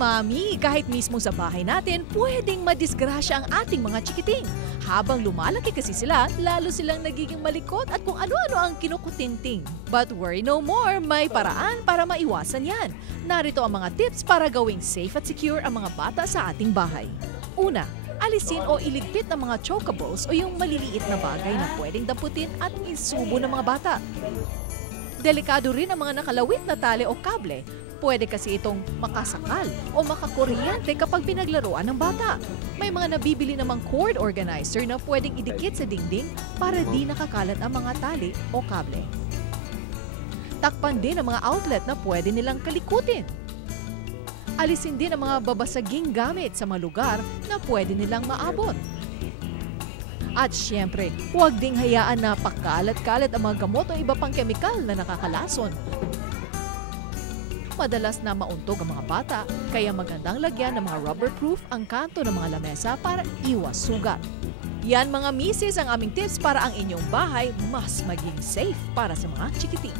Mami, kahit mismo sa bahay natin, pwedeng madisgrasya ang ating mga chikiting. Habang lumalaki kasi sila, lalo silang nagiging malikot at kung ano-ano ang kinukutinting. But worry no more, may paraan para maiwasan yan. Narito ang mga tips para gawing safe at secure ang mga bata sa ating bahay. Una, alisin o iligpit ang mga chokables o yung maliliit na bagay na pwedeng damputin at isubo ng mga bata. Delikado rin ang mga nakalawit na tali o kable. Pwede kasi itong makasakal o makakuryente kapag pinaglaruan ng bata. May mga nabibili namang cord organizer na pwedeng idikit sa dingding para di nakakalat ang mga tali o kable. Takpan din ang mga outlet na pwede nilang kalikutin. Alisin din ang mga babasaging gamit sa mga lugar na pwede nilang maabot. At syempre, huwag ding hayaan na pakalat-kalat ang mga gamot o iba pang kemikal na nakakalason. Madalas na mauntog ang mga bata, kaya magandang lagyan ng mga rubber-proof ang kanto ng mga lamesa para iwas sugat. Yan mga misis ang aming tips para ang inyong bahay mas maging safe para sa mga chikiting.